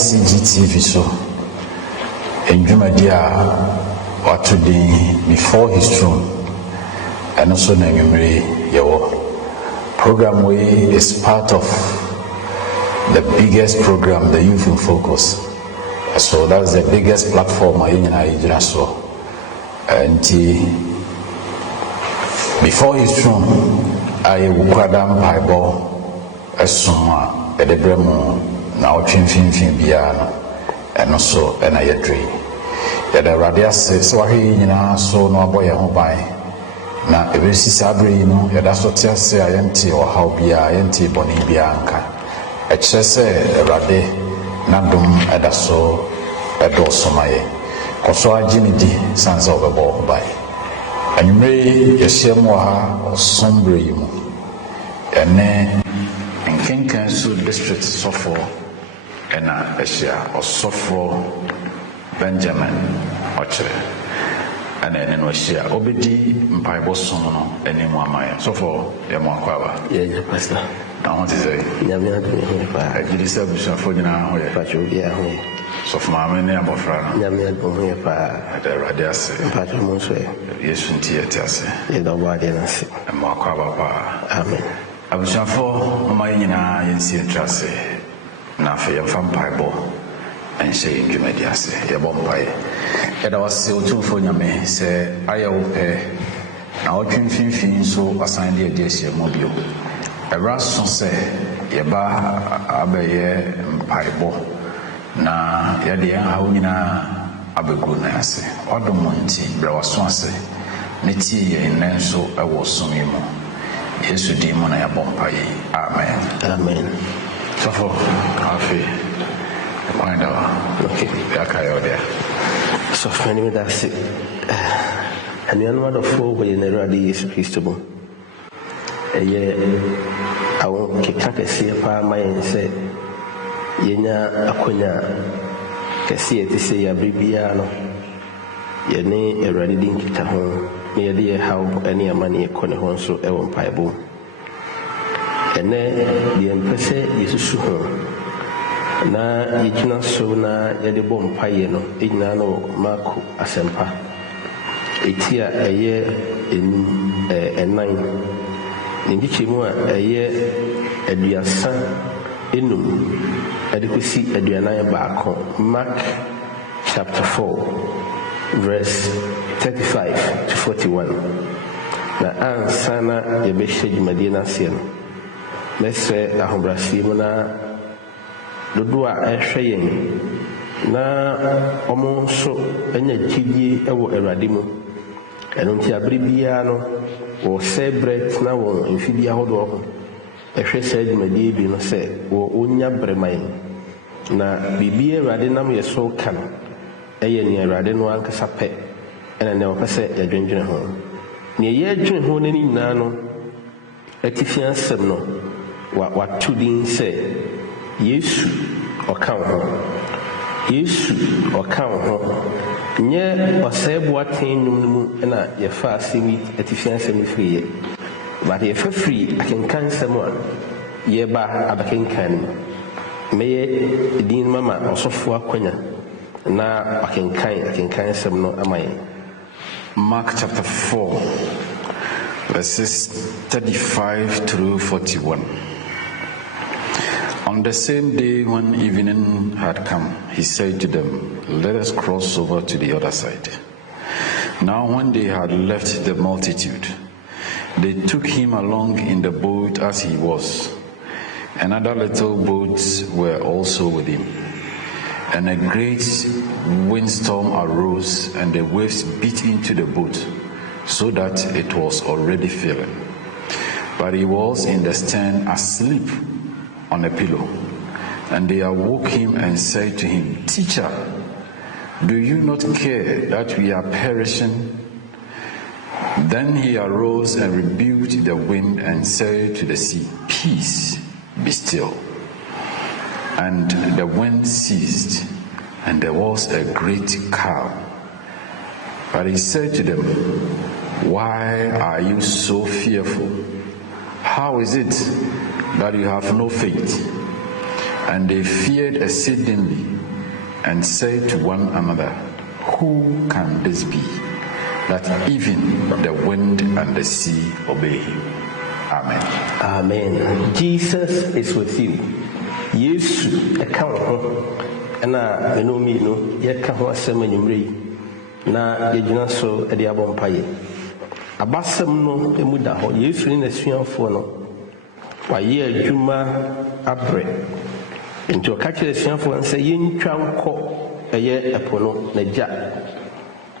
CGTV so and Jumadia or today before his throne and also Nangimri Yawo program way is part of the biggest program, the Youth in Focus. So that's the biggest platform I saw. And before his throne, I would Bible as soon as the Bremo. Now chimfin biano and also and I dream. Yet the radia says Swahi so no boy a hobby. Now every sabri no, that's what I say I empty or how be I empty boni bianca. A chese a rade nadum edaso a dosomaye. Kosoa jinidi sans of a ball by. And you may a shemoha or sombre you. And then in King Council District Suffolk. And Asia or Sofo Benjamin Ochere and then in Russia Obedi Bible Sono and in Wamaya. Sofo Yamakwa. Yeah, Pastor. I want to say, I did this episode for you now. So for my many abofra, at the Radias, Patrimonse, yes, and Tiatas, and Makwa. Amen. I was for my in St. Tracy. Na fe yɛmfa Bible ɛnhyɛ yɛn dwumadi ase yɛbɔ mpaeɛ yɛda wase otumfo nyame sɛ ayɛ wo pɛ na ɔtwe mfimfini nso asan de adi ahyia mu bio ɛbra so sɛ yɛba abɛyɛ mpaebɔ na yɛde yɛn haw nyinaa abɛgu na ase ɔdom mo nti brɛ waso ase ne tie yɛn nnɛ nso ɛwɔ som yi mu Yesu din mu na yɛbɔ mpaeɛ amen amen. So for coffee, find out. Okay, there. So for me, that's it. And you know, the four way in the radi is Christable. A year I won't keep track of see a fire my and say, Yena Aquina, Cassia to say a Bibiano. Yene a ready dink at home, nearly how any money a corner home so ever piebo. And then the empress is na yegyina so na yɛde bɔ mpaeɛ no egyina no Marko asɛmpa eti a ɛyɛ ɛnan ne nkyɛmu a ɛyɛ aduasa enum ɛde kɔsi aduanan baako. Mark chapter 4 verse 35 to 41. Na ansa na yɛbɛhyɛ dwumadie no aseɛ no mɛsrɛ ahobrɛaseɛ mu na dodoɔ a ɛhwɛ yɛn na ɔmo nso anya gyidie ɛwɔ Awurade mu. Ɛno nti abere biara no wɔsɛ brɛ tena wɔn mfidie ahodoɔ ho ɛhwɛ saa dwumadie bi no sɛ wɔnya brɛ ma yɛn na biribi Awurade nam yɛ so ka no ɛyɛ nea Awurade no ankasa pɛ ɛna nea wɔpɛ sɛ yɛdwendwene ho. Nea yɛdwene ho no nyinaa no atifi asɛm no wato din sɛ Yesu ɔka wo ho. Yesu ɔka wo ho. Nyɛ ɔsɛe boaten nnwom no mu ɛna yɛfa asɛm yi atifi asɛm yi firi yɛ. But yɛfa firi akenkan nsɛm a yɛba abɛkenkan no mu. Mɛyɛ din mama ɔsɔfoɔ akwanya na akenkan nsɛm no ama yɛn. Mark chapter 4 verses 35 through 41. On the same day when evening had come, he said to them, "Let us cross over to the other side." Now when they had left the multitude, they took him along in the boat as he was, and other little boats were also with him. And a great windstorm arose, and the waves beat into the boat, so that it was already filling. But he was in the stern asleep on a pillow. And they awoke him and said to him, "Teacher, do you not care that we are perishing?" Then he arose and rebuked the wind and said to the sea, "Peace, be still." And the wind ceased, and there was a great calm. But he said to them, "Why are you so fearful? How is it that you have no faith?" And they feared exceedingly, and said to one another, "Who can this be, that even the wind and the sea obey him?" Amen. Amen. Jesus is with you. Yesu ɛka wo ho ɛna ɛnomi no yɛka ho asɛm anwummerɛ yi na yɛgyina so ɛde abɔ mpaeɛ. Abasɛm no emu da hɔ. Yesu ne n'asuafoɔ no wayɛ adwuma abrɛ. Nti ɔka kyerɛ asuafoɔ no sɛ yɛntwa nkɔ ɛyɛ ɛpo no n'agya.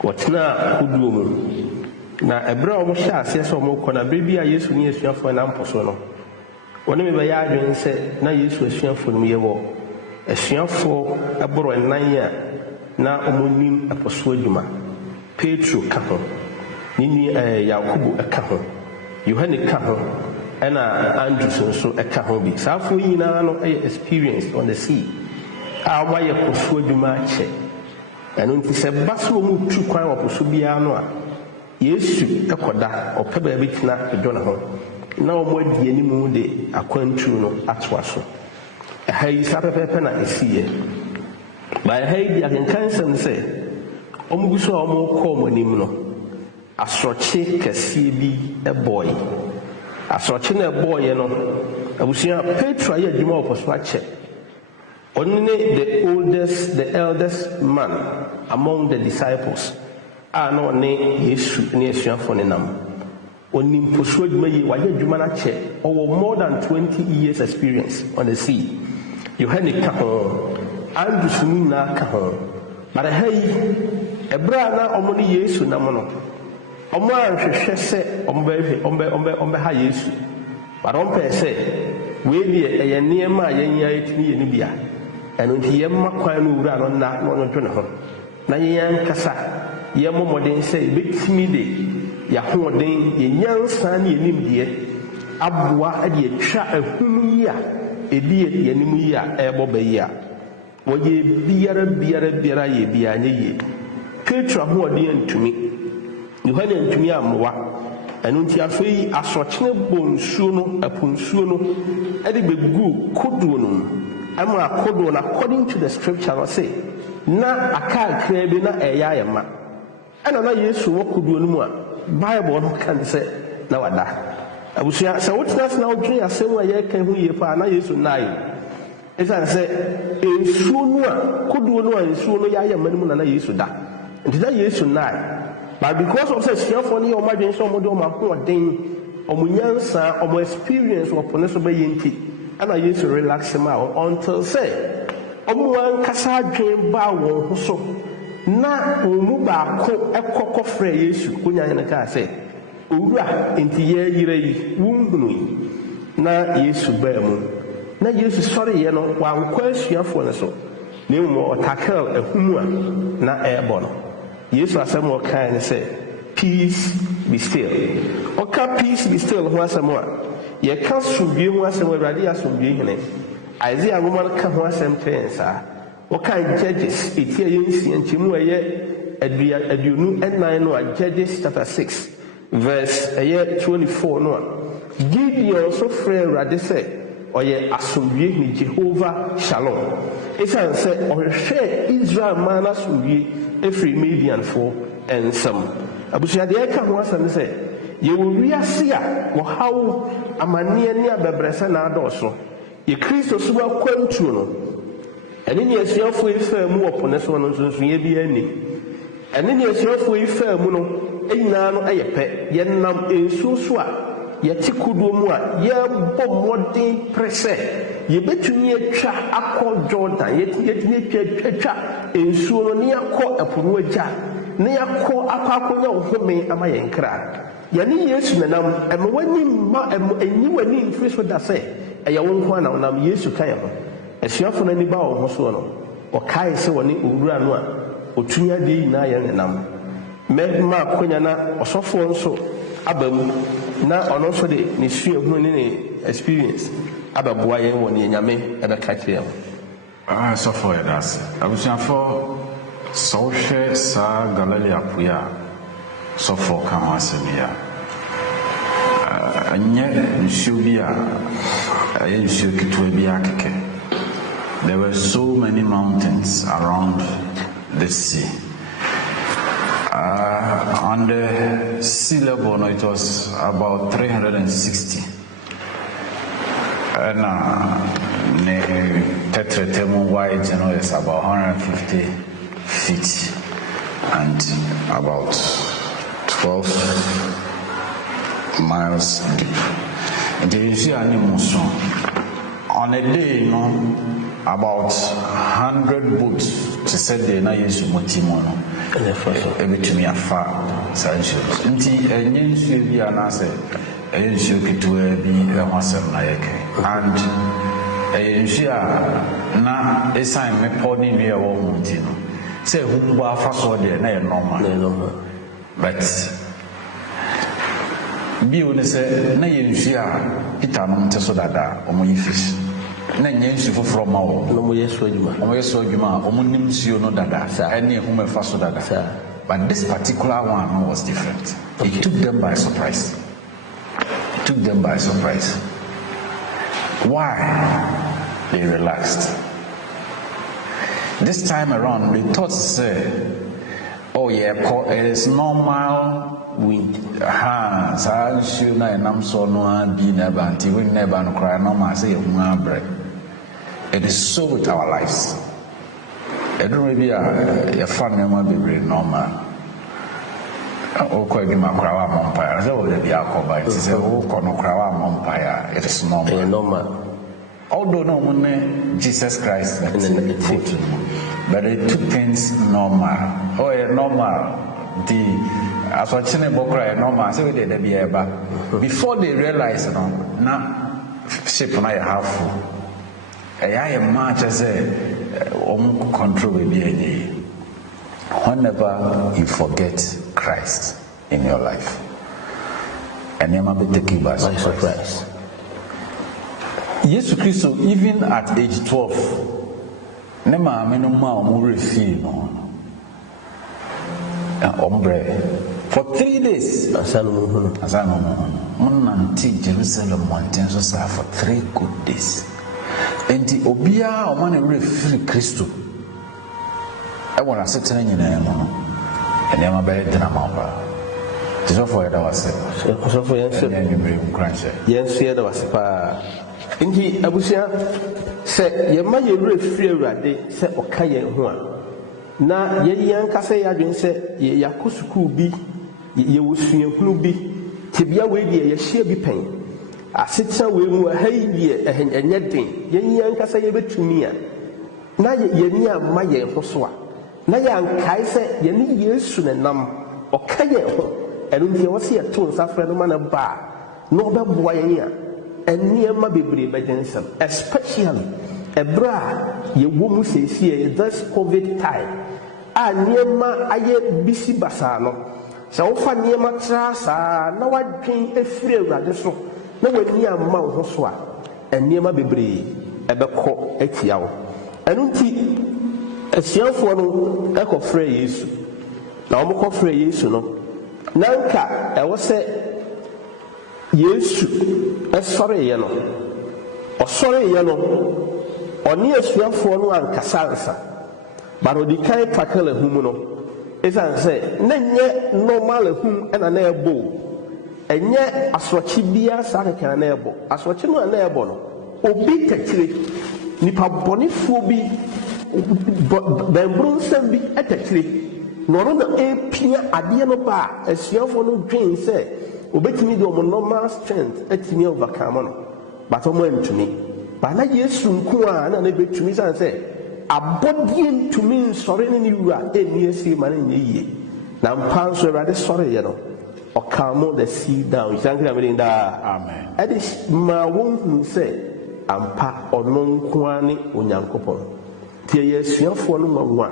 Wɔtena kodoɔ mu na ɛberɛ a wɔhyɛ aseɛ sɛ wɔkɔ na berɛ bi a Yesu ne asuafoɔ nam po so no wɔne me bɛyɛ adwene sɛ na Yesu asuafoɔ no mu yɛwɔ asuafoɔ ɛboro ɛnan a na wɔnim ɛpo so adwuma. Petro ka ho, ne nua Yakobo ɛka ho, Yohane ka ho, ɛna Andrew nso ɛka ho bi. Saa afoɔ yi nyinaa no ɛyɛ experience on the sea a wɔayɛ po so adwuma akyɛ. Ɛno nti sɛ ba so wɔn tu kwan wɔ po so biara no a Yesu ɛkɔda ɔpɛ baabi tena ɛdɔ ne ho na wɔn adi anim de akwantuo no atoa so. Ɛha yi saa pɛpɛɛpɛ na ɛsiiɛ. Ba ɛha yi di akenkan nsɛm sɛ wɔn gu so a wɔn kɔ wɔn anim no asorɔkye kɛseɛ bi ɛbɔɔɛ. Asorɔkye na ɛbɔɔɛ no abusua Petro ayɛ adwuma wɔ po so akyɛ. Ɔno ne the eldest man among the disciples a na ɔne Yesu ne asuafoɔ ne nam. Onim po so adwuma yi wayɛ adwuma no akyɛ. Ɔwɔ more than 20 years experience on the sea. Yohane ka ho, Andrew no nyinaa ka ho. But ɛha yi ɛberɛ a na ɔmo ne Yesu nam no ɔmo anhwehwɛ sɛ ɔmbɛha Yesu. But ɔmpɛɛ sɛ wei deɛ ɛyɛ nneɛma a yɛnyɛ yɛtumi yɛ no bia. Ɛno nti yɛmma kwan no wura no na ɔnodwo ne ho na yɛn ankasa yɛmmɔ mmɔden sɛ yɛbɛtumi de yɛahoɔden yɛnyansa ne yɛnimdeɛ aboa de atwa ahum yi a ɛdi yɛnim yi a ɛrebɔ ba yi a wɔyɛ biara yɛ biara nyɛ yie. Petro ahoɔden antumi, Yohane antumi ammoa. Ɛno nti afei asorɔkyene bɔ nsuo no, ɛpo nsuo no de bɛgu kodoɔ no mu I'm according to the scripture I say na aka krebi na eya yema ana na Yesu wokudu no mu a Bible no kan say na wada abusia se wotnas na odwen asem a ye kan hu ye pa na Yesu nai esa say ensuo no a kudu no a ensuo no ya yema no na Yesu da nti da Yesu nai but because of say siafo ne o madwen so mo de o ma ho den o mo nyansa o mo experience wo pone so be yenti ana Yesu relax him out until say omuwan kasa dwen ba wo ho so na omu ba ko ekokọ frɛ Yesu kunya ne ka sɛ owura enti ye yire yi wunhunu na Yesu ba mu na Yesu sɔre ye no wankɔ asuafo ne so na mu ɔtakel ehumu a na ɛbɔ no Yesu asɛm ɔka ne sɛ peace be still ɔka peace be still ho asɛm a ye ka subie ho asɛm Awurade asubie hene Isaiah woman ka ho asɛm tensa wɔka Judges etia yensia nkyemu ɛyɛ aduonu ɛnan no a Judges chapter 6 verse 24 no a Gideon so frɛ Awurade sɛ ɔyɛ asubie ni Jehovah Shalom ɛsan sɛ ɔhwɛ Israel man asubie efiri Midianfo ensam abusuade ɛka ho asɛm sɛ yɛwɔ wiase a wɔhaw amanneɛ ne abɛbrɛsɛ na adɔɔso ye Kristo suba kwantuo no ɛne ne asuafo yi faa mu wɔ pone so no nsonsoyɛ bi ani ɛne ne asuafo yi faa mu no nyinaa no ɛyɛ pɛ yɛnam nsuo so a yɛte kodoɔ mu a yɛbɔ mmɔden pere sɛ yɛbɛtumi atwa akɔ Jordan yɛtumi atwa nsuo no ne yɛakɔ ɛpo no agya ne yɛakɔ akɔnya wo home ama yɛn kra yɛne Yesu nanam ɛma w'ani mma ɛnyi w'ani mfiri so da sɛ ɛyɛ wo nko ana wonam Yesu ka yɛ ho asuafo no ani ba wɔ ho so no ɔkae sɛ wɔne owura no a ɔtumi adeɛ nyinaa yɛ nenam mɛma akonya na ɔsɔfoɔ nso aba mu na ɔno nso de ne suahunu ne ne experience abɛboa yɛn wɔ ne Nyame ɛbɛka kyerɛ mu sɔfoɔ yɛda ase abusuafoɔ sɛ wohwɛ saa Galilea poe a sɔfoɔ ka ho asɛm yi a ɛnyɛ nsuo bi a ɛyɛ nsuo ketewa bi akeke. There were so many mountains around the sea. On the sea level, no, it was about 360. And the Tetretemu wide, you know, is about 150 feet and about 12 miles deep. And you see animals on a day, you know, about 100 boats to set the na Yesu motimono ebetumi afa sancho nti enye nsuo bi anase nsuo ketewa bi ho asem na yeke and nsuo na esan mepo ni nua wo nti no say humbo afa so de na ye normal but bi woni say na ye nsuo Peter no nte so dada omo yi fish na nyensu foforo ma wo no mo yeso adwuma omo nim nsuo no dada ene ehum efa so dada but this particular one was different. It took them by surprise. Why? They relaxed. This time around they thought say oh yeah, it is normal wind sa nsuo na enam so no bi na ba nti we never no cry normal say ehum abre. It is so with our lives. I don't really your family will be normal. Quite be my crowd umpire. There will be a cover. It is a walk on a crowd umpire. It is normal. Although no one Jesus Christ, but it took things normal. Oh, yeah, normal. The as what Chinese cry normal. So they be able before they realize, you know, now ship on I have full. I am much as a control will be any. Whenever you forget Christ in your life, and you might be taken by surprise. Jesus Christ, even at age 12, nema amenuma omurefi no. For 3 days, Asano Munanti Jerusalem mountains for 3 good days. enti obiara ɔma ne werɛ firi Kristo ɛwɔ n'asetena nyinaa mu no nneɛma bɛyɛ dina ma paa. Tisofo yɛda wase. Tisofo yɛnso yɛda wase paa. Nti abusua sɛ yɛma yɛwerɛ firi Awurade sɛ ɔka yɛn ho a na yɛn kasa yɛadwen sɛ yɛakɔ sukuu bi yɛwɔ suahunu bi tebea wei deɛ yɛhyia bi pɛn asetena wei mu ha yi deɛ ɛnyɛ den yɛn kasa yɛbɛtumi a na yɛni amma yɛn ho so a na yɛankae sɛ yɛne Yesu ne nam ɔka yɛn ho ɛno nti ɛwɔ sɛ yɛto nsa frɛ no ma no ba a na ɔbɛboa yɛn a nneɛma bebree bɛgye nsɛm especially ɛberɛ a yɛwɔ mu seesie this COVID time a nneɛma ayɛ bisi basaa no sɛ wofa nneɛma tra saa na wadwen afiri Awurade so na w'ani amma wo ho so a nneɛma bebree ɛbɛkɔ atia wo. ɛno nti asuafoɔ no ɛkɔfrɛ Yesu na wɔkɔfrɛ Yesu no na nka ɛwɔ sɛ Yesu ɛsɔreeɛ no ɔsɔreeɛ no ɔne asuafoɔ no ankasa ansa but ɔdi kan takala ahum no ɛsiane sɛ na nyɛ normal ahum ɛna na ɛbɔ ɛnyɛ asorɔkye biara saa kɛkɛ na ɛbɔ asorɔkye no a na ɛbɔ no obi takyire nipa bɔnefoɔ bi bɛnboro nsɛm bi ɛtakyire na ɔno na ɛpia adeɛ no ba a asuafoɔ no dwen sɛ obɛtumi de ɔmo normal strength atumi overcome no but ɔmo antumi ba na Yesu nko a na bɛtumi sane sɛ abɔdeɛ ntumi nsɔre ne ne wura ɛnni asie ma no nyɛ yie na mpa nso Awurade sɔreeɛ no ɔkamo the sea down nhyɛnkra mede daa amen ɛde ma wɔnhunu sɛ ampa ɔno nko a ne Onyankopɔn nti ɛyɛ asuafoɔ no ma wo a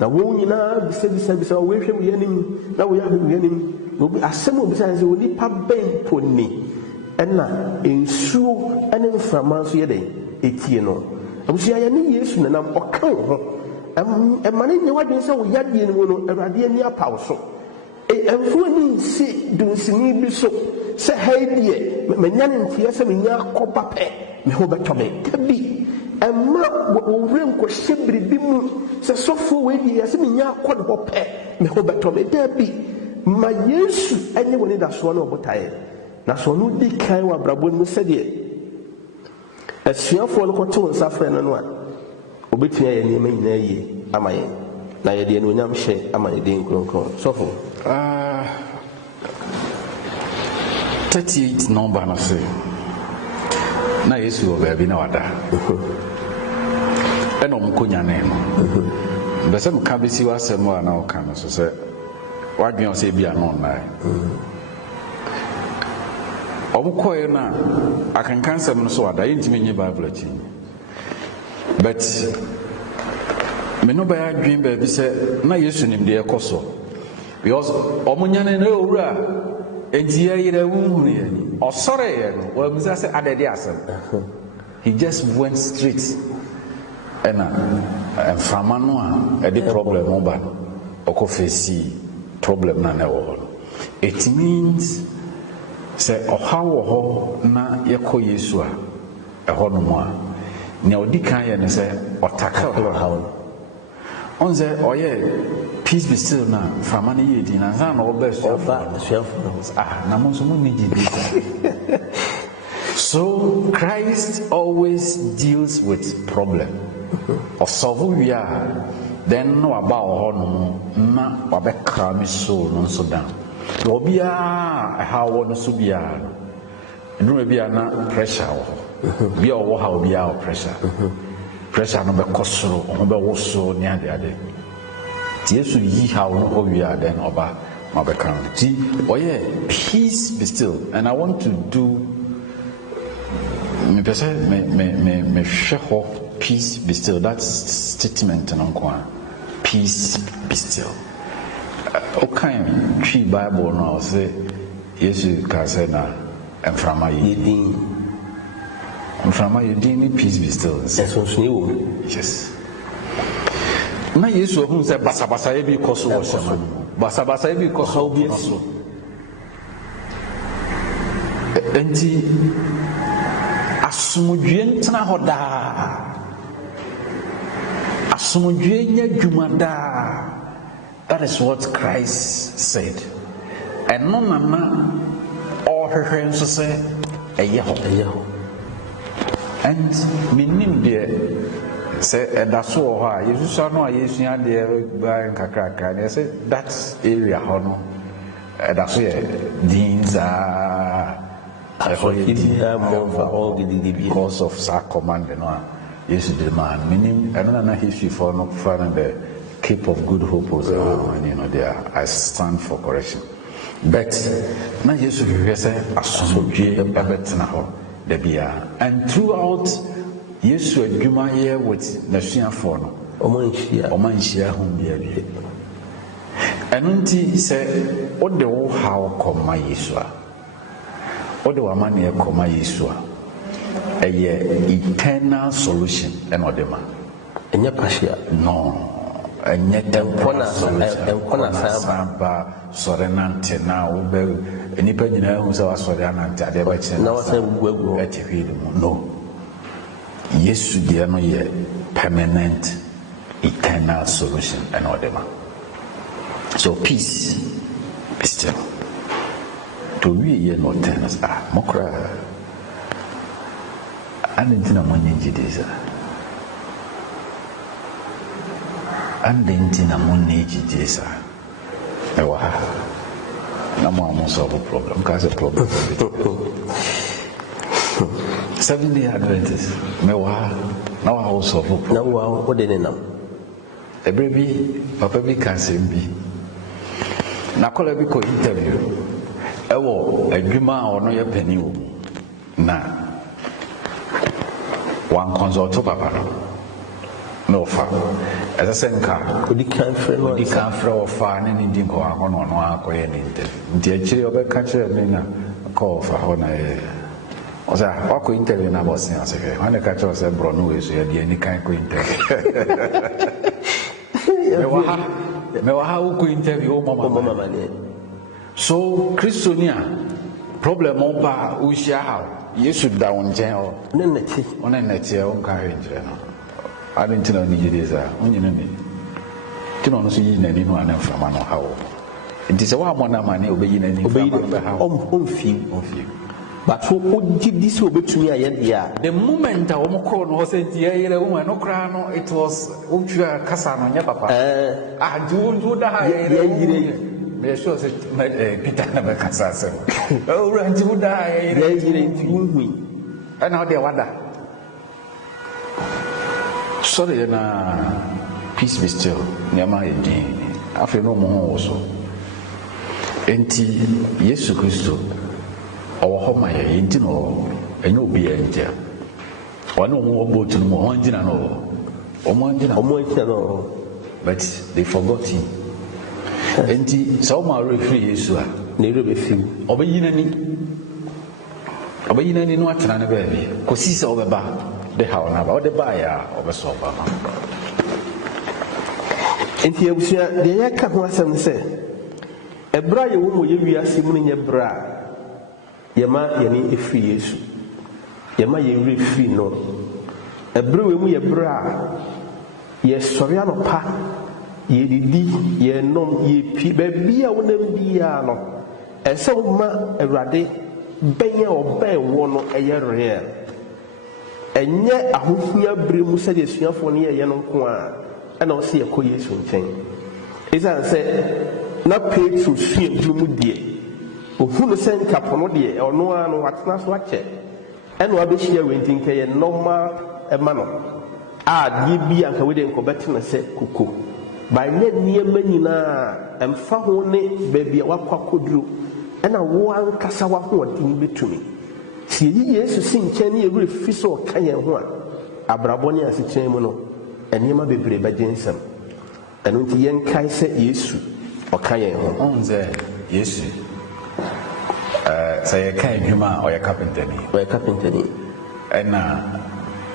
na wɔn nyinaa bisabisa wɔhwɛ wo yɛnim na wɔyɛ ahwɛ wo yɛnim asɛm a obisa sɛ onipa bɛn po ni ɛna nsuo ɛne mframa nso yɛ dɛn ɛtie no abusua yɛne Yesu nanam ɔka wo ho ɛma ne nyɛ wadwen sɛ wo yadeɛ no mu no Awurade ani apa wo so ɛmfuo ne nsi dunsini bi so sɛ ha deɛ manya ne nteɛ sɛ menya akɔba pɛ me ho bɛtɔ me dabi ɛma wɔwurɛ nkɔhyɛ biribi mu sɛ sɔfoɔ wei deɛ yɛsɛ menya akɔ ne hɔ pɛ me ho bɛtɔ me dabi ma Yesu ɛnyɛ wɔ ne dasoɔ no ɔbotaeɛ na sɛ ɔno di kan wɔ abrabɔ no mu sɛdeɛ asuafoɔ no kɔto nsa frɛ no no a obɛtumi ayɛ nneɛma nyinaa yie ama yɛn na yɛde anuonyam hyɛ ama yɛde nkronkron sɔfo 38 number no se na Yesu wɔ baabi na wada ɛna ɔmkɔnyane no bɛ sɛ meka bɛsi w'asɛm a na woka no so sɛ wadwen sɛ bia no ɔnnae ɔmkɔɛ no a akenka nsɛm no so wada yɛntimi nye Bible akyi but me no bɛyɛ adwen baabi sɛ na Yesu nim deɛ ɛkɔ so because ɔmonyane no ɔwura enti yɛyerɛ wonhunu yɛni ɔsɔreeɛ no wɔamisa sɛ adɛde asɛm he just went straight ɛna mframa no a ɛde problem ɔba no ɔkɔ fɛsii problem no a na ɛwɔ hɔ no it means sɛ ɔhaw wɔ hɔ na yɛkɔ Yesu a ɛhɔ no mu a nea ɔdi kan yɛ ne sɛ ɔtaka ɔhaw no ɔn sɛ ɔyɛ peace be still na mframa no yɛ di na nsa na ɔbɛ na mo nso mo ne gye di so Christ always deals with problem ɔsɔfo wie a then na waba wɔ hɔ no na wabɛkra me soul no nso down na obiara ɛha wɔ no so biara no ɛduruma biara na pressure wɔ hɔ bia ɔwɔ ha obiara wɔ pressure no bɛkɔ soro ɔho bɛwo soro ne adeade nti Yesu yi ha no hɔ wie a then ɔba ma bɛka no nti ɔyɛ peace be still and I want to do mepɛ sɛ mehwɛ hɔ peace be still that statement no nko a peace be still okay twi Bible no a ɔsɛ Yesu ka sɛ na mframa yɛ mframa yɛ din ne peace be still yes na Yesu ɔhu sɛ basabasa yɛ bi kɔ so wɔ hyɛma basabasa yɛ bi kɔ so obi so enti asomdwe ntena hɔ daa asomdwe nya dwuma daa. That is what Christ said. Ɛno nana ɔhwehwɛ nso sɛ ɛyɛ hɔ. And menim deɛ sɛ ɛda so wɔ hɔ a yɛsusua no a yɛsua deɛ baa nkakrakra ne sɛ that area hɔ no ɛda so yɛ din saa ɛhɔ yɛ din because of saa command no a Yesu de ma menim ɛno nana history for no fa no the Cape of Good Hope was there. I stand for correction. But na Yesu hwehwɛ sɛ asomdwe ɛbɛtena hɔ da bia. And throughout Yesu adwuma yɛ with n'asuafoɔ no ɔma nhyia ho biara. Ɛno nti sɛ wode wo haw kɔma Yesu a wode w'amanneɛ kɔma Yesu a ɛyɛ eternal solution ɛna ɔde ma. Ɛnyɛ partial. No. Ɛnyɛ ɛnkɔna samba sɔre nante na wobɛ nipa nyinaa hu sɛ wasɔre anante adeɛ bɛkyerɛ na wasɛ gugu ɛte hwee mu. No. Yesu deɛ no yɛ permanent eternal solution ɛna ɔde ma. So peace be still. To we yɛ no tennis mokra ane ntina mɔnyɛ gyidi saa. And then Tina Monage Jesa. No more solve a problem. Because a problem. 7-day Adventist. Mewa. Now I will solve a problem. Now, what did they know? A baby, Papa be cancer be. Now call a big interview. A dreamer or no your penny. Now, one consult to Papa. No fa as a senka odi kan frɛ wɔ fa ne ne di nkɔ akɔ no ɔno akɔyɛ ne ntɛm nti akyire ɔbɛka kyerɛ me na kɔɔ fa hɔ na yɛ ɔsɛ wakɔ interview na bɔse ase hwɛ wane ka kyerɛ sɛ borɔ no wei so yɛdeɛ ani kan kɔ interview mɛwɔ ha wokɔ interview wo mama so kristoni a problem ɔba a wohyia ha Yesu da wo nkyɛn hɔ ɔne nnɛteɛ wo nka hwɛ nkyerɛ no I didn't know any days. Only me. Do not see any one from an how. It is a one money obeying any few. But who would give this over to me? The moment I was saying, the woman, no crown, it was Ucha Casano, Papa. I do die. May sure Peter never Casasa. Oh, run to die. And how they wonder. Sorry na peace be still nyama yedi afi no mo ho so enti Yesu Kristo owo ho ma ye enti no enye obi ye ntia wona mo obo tu no ho ngina no omo ngina no but they forgot him enti so ma refree Yesu a na ero be fiu obayinani no atena ne baabi kosi se obeba de how na ba de ba ya obeso ba ma enti abusua de ya ka ho asem se ebra ye wo mo ye wiase mu nye bra ye ma ye ni efi Yesu ye ma ye refi no ebra we mu ye bra ye sori anopa ye didi ye nom ye pi ba bia wo nam bia no ese wo ma awurade benya oban wo no eye real enye ahohia bere mu sɛ de suafo no yɛ no nko a ɛna ɔsɛ yɛkɔ Yesu nkyɛn ɛsan sɛ na Petro sua duru mu deɛ ohunu sɛ nkapo no deɛ ɔno a no watena so akyɛ ɛna wabɛhyia wɛnti nka yɛ normal ɛma no a deɛ bi anka wede nkɔbɛtena sɛ koko banyɛ nneɛma nyinaa ɛmfa ho ne baabi a wakɔ akɔduro ɛna wo ankasa wahoɔden bɛtumi si Yesu si nkyɛn ne yɛwura fi so ɔka yɛn ho a abrabɔ ne asekyerɛ mu no nneɛma bebree bɛgye nsɛm ɛno nti yɛnkae sɛ Yesu ɔka yɛn ho ɔn sɛ Yesu sɛ yɛka adwuma a ɔyɛ kapentani ɛna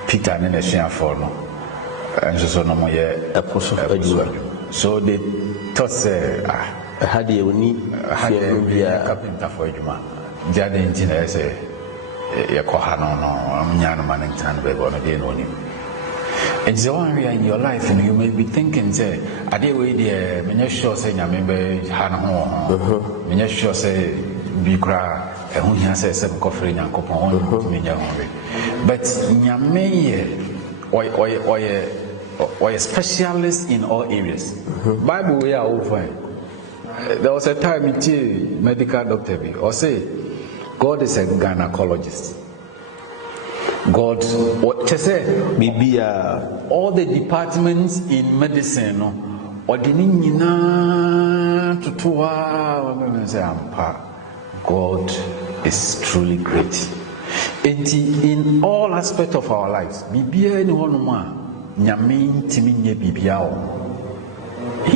Peter ne n'asuafoɔ no nso so no moyɛ ɛpo so adwuma so they thought sɛ ɛha deɛ ɔni kapentafoɔ adwuma gyade nti na ɛsɛ Yakohano, Yanaman and Bebon again on him. And the one area in your life, and you may be thinking, say, I did wait there, Minesho saying, I remember Hano, Minesho say, Bikra, and who has said, Coffee and Copon, but Yame, or a specialist in all areas. Bible, we are over. There was a time in medical doctor, or say, God is a gynecologist. God, what to say? Maybe all the departments in medicine, or the nina to God is truly great. In all aspects of our lives, He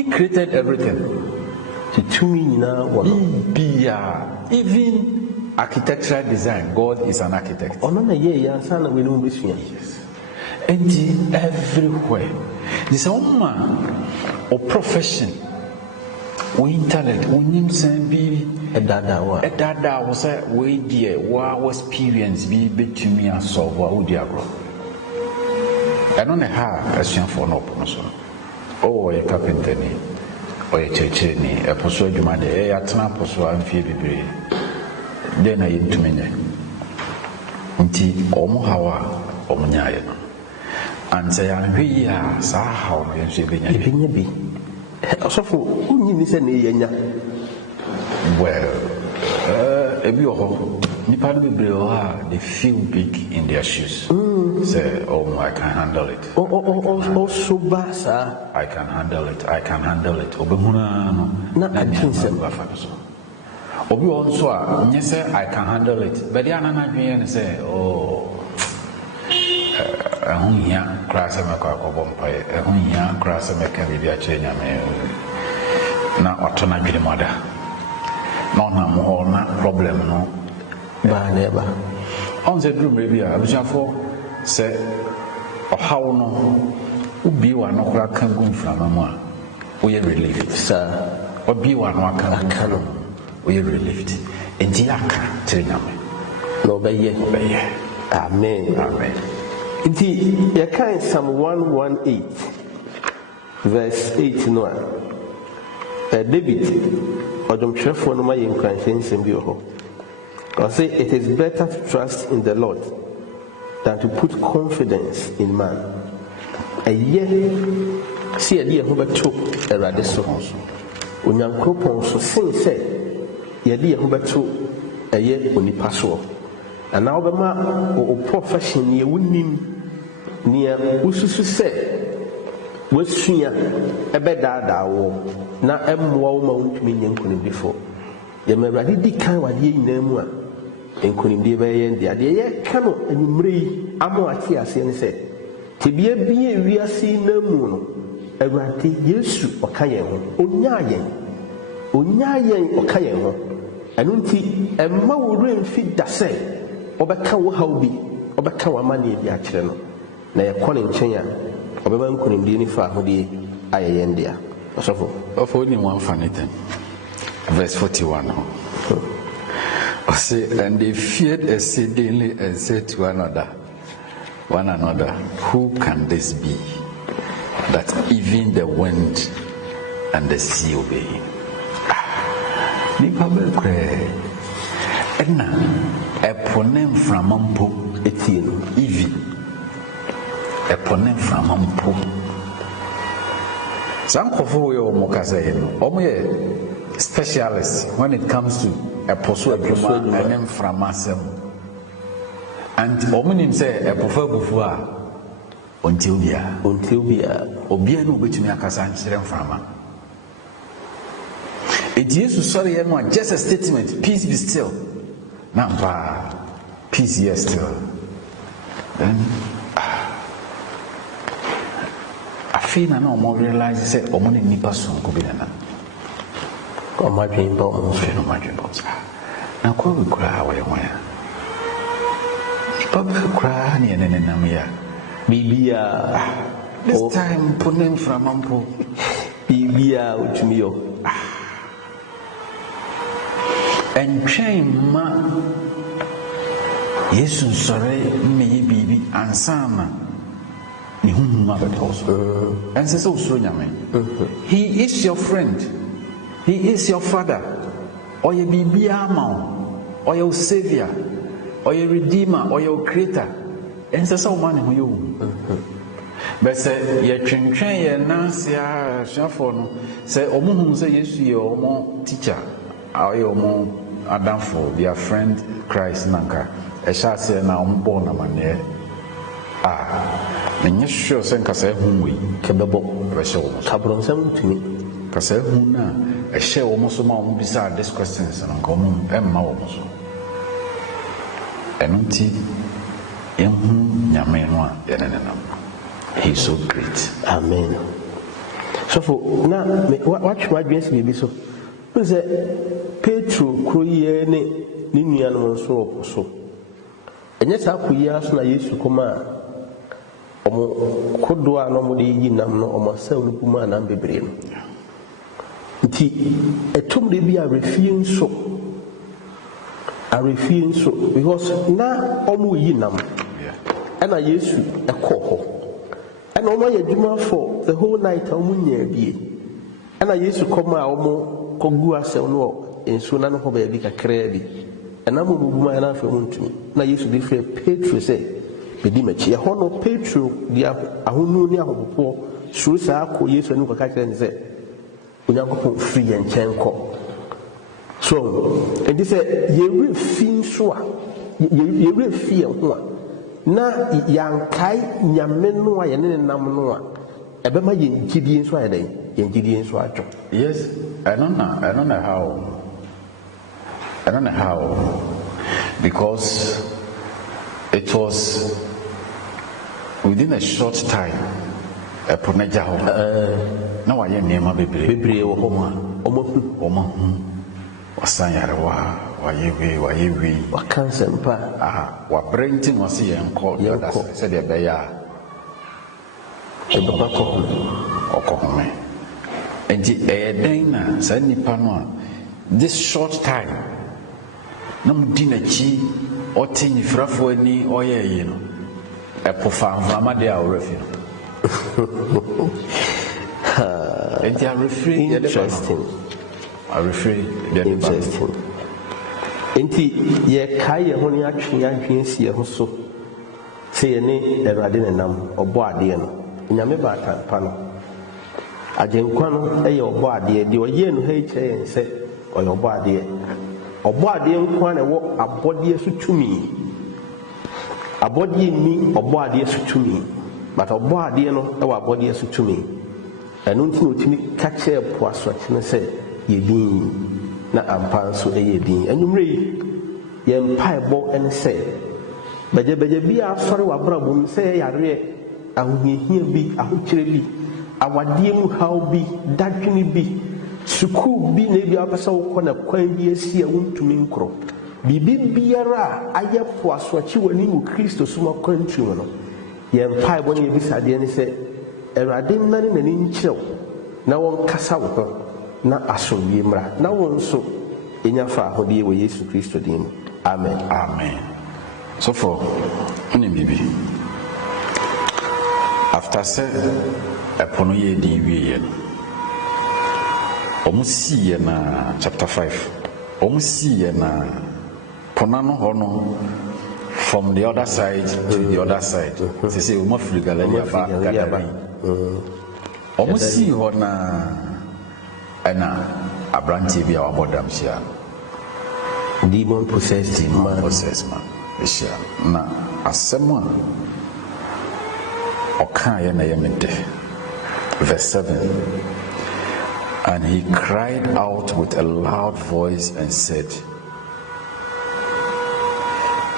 created everything. Even architectural design, God is an architect. Yes. And everywhere. This woman or profession, we intellect, we need to be a dada was a way dear, wow experience be between me and solve what dear grow. I don't have a shame for no person. Oh, a carpenter, or a church, a persuade you my day, a tramp or and feel be. Then I to me. Until Omohawa, Omunyaya. And say, I'm here, so how you should be. So for who you listen, well, if you they feel big in their shoes. Say, oh, I can handle it. Also, Basa, I can handle it. I can handle it. Obemuna, no, I think Obi also, yes, I can handle it. But the other say, oh, here, crass a macaco, here, crass a maca, maybe a chain. Now, what to be the mother? No, more, not problem, no. But never. On the room, maybe I was for say, or how no, be one or can go from a man. We are relieved, sir, or be one or can. We are relieved. In the Aka, Triname. No, by ye, Amen. Amen. Indeed, you can Psalm 118, verse 8 no. David, or don't share for my incarnations in Bioho. I say it is better to trust in the Lord than to put confidence in man. A year, see a dear who but took a radical. When young Cropon so say, Yadi Huberto a year when he passed off. And now the man or profession ye winning near Ususu said, was Shia a better war, not a more mount meaning couldn't before. The Meradi kind what ye name one, and couldn't be very end the idea cannot and mre amoatias and said, to be a beer we are seeing no moon, a ratty yesu or Kayan, Unyayan or Kayan. And unti a mawrin fit da say, Obaka will how be, Obaka money be a channel. Nay a calling Chenya, Obeban couldn't be any far who the Iendia. Of only one funny thing. Verse 41. Say, and they feared exceedingly and said to one another, who can this be, that even the wind and the sea obey him? Nipa bekre ena eponem framampo etien even eponem framampo sankofo we o mokasa ye no omo ye specialist when it comes to eposo adwuma enem framasem and omo nim say epofa bufu a ontiobia obia no obetumi akasa nkyere mframa. It used to sorry anyone, just a statement, peace be still. Now, peace yes still. Then I feel I know more realize he said, Omoni nipa son could be na. Oh my dream box. My dream box. Now call we cry away where. Nipa cry ni ene namia. Bibia. This time punem from ampo. Bibia uchumio. And train ma yesu nsɔre mmɛyɛ biribi ansa na ne honhom abɛtɔ so ɛnsɛ sɛ wosuro nyame. He is your friend, he is your father. Ɔyɛ biribiara ma wo, ɔyɛ wo savior, ɔyɛ redeemer, ɔyɛ wo creator. ɛnsɛ sɛ woma ne ho yɛ wo. Bɛ sɛ yɛtwentwɛn yɛn nanse a asuafoɔ no sɛ ɔmo hu sɛ yesu yɛ ɔmo teacher, ɔyɛ ɔmo adamfo, their friend Christ nanka ɛhyɛ aseɛ na ɔmo bɔɔ namanneɛ menyɛ sure sɛ nkasa ehu wei kɛbɛbɔ ɛbɛhyɛ wɔn so kabrɔnsɛm ntumi kasa ehu na ɛhyɛ wɔn so ma wɔn bisa this questions no nka wɔn ɛmma wɔn so ɛno nti yɛhu nyame no a yɛne ne nam. He is so great. Amen. So for now, watch my dreams baby. So who's a Petro Koye Ninian so and yes, I could ask na Yesu Koma Kodwa no Modi Nam no or myself Puma and Bebrain. A tomb de be a refusing so because now Omu Yinam and I Yesu a coho. And Oma Yajuma for the whole night Omunya be. And I used to come out Omo Kogua Selno in Sunan Hobeka Crebi. And I'm my enough for me. And I used to be fair Petro say, Bedimachi, a honor Petro, the Ahununia Hopo, Susa, Koyes and Ukaka and say, Unako free and Chanko. So, and they said, you will feel sure, you will fear one. Na yankai nyame no a yene nam no a ebema yengidie nso ayede yengidie nso atwo. Yes, I don't know how because it was within a short time eponeja ho na wa ye nema bebre wo ho ma omo wasan yarewa wayewi wakansempa wa brentin wasi yenko said the beya ebabako okohome enti den na sa nipa no a this short time na mudinachi otin frafo ani oyeye no epofa mama de awrefi no enti a refrain interesting interesting. Enti ye kai ye ho ne atwe ahwe sie ho so se ye ne Awurade ne nam obo ade no nyame ba atampa no agenkwa no ye obo ade de oye no ha kyerɛ yen se oye obo ade nkwa na wo abode so tumi abode ni obo ade so tumi but obo ade no e wo abode so tumi ɛno nti no tumi ka kyerɛ po aso kyene se ye din na ampa nso ye din anwumre yi ye mpaebɔ ene sɛ beje bi asɔre wabrabom sɛ yare ahohia bi ahokyere bi awadie mu haw bi dadwene bi sukuu bi na bi apɛsɛ wokɔ na kwan bi asi a wontumi nkoro bibi biara ayɛ po asoakyi wani wo Kristo so ma kwantuo no ye mpaebɔ ne bi sadeɛ ne sɛ Awurade nane nani nkyerɛw na wɔn kasa wo ho na asomdwie mmra na wɔn nso enya fa ahodie wɔ Yesu Kristo din mu. Amen. Amen. So for bibi after say epono ye di wiye no omusiye na chapter 5 omusiye na ponano ho no from the other side to the other side say o mafiri Galilee ba Gadarin omusiye ho na ana abranti bi a wabodam sia demon possessed man sia na asɛm a ɔka yɛ na yɛ mede verse 7 and he cried out with a loud voice and said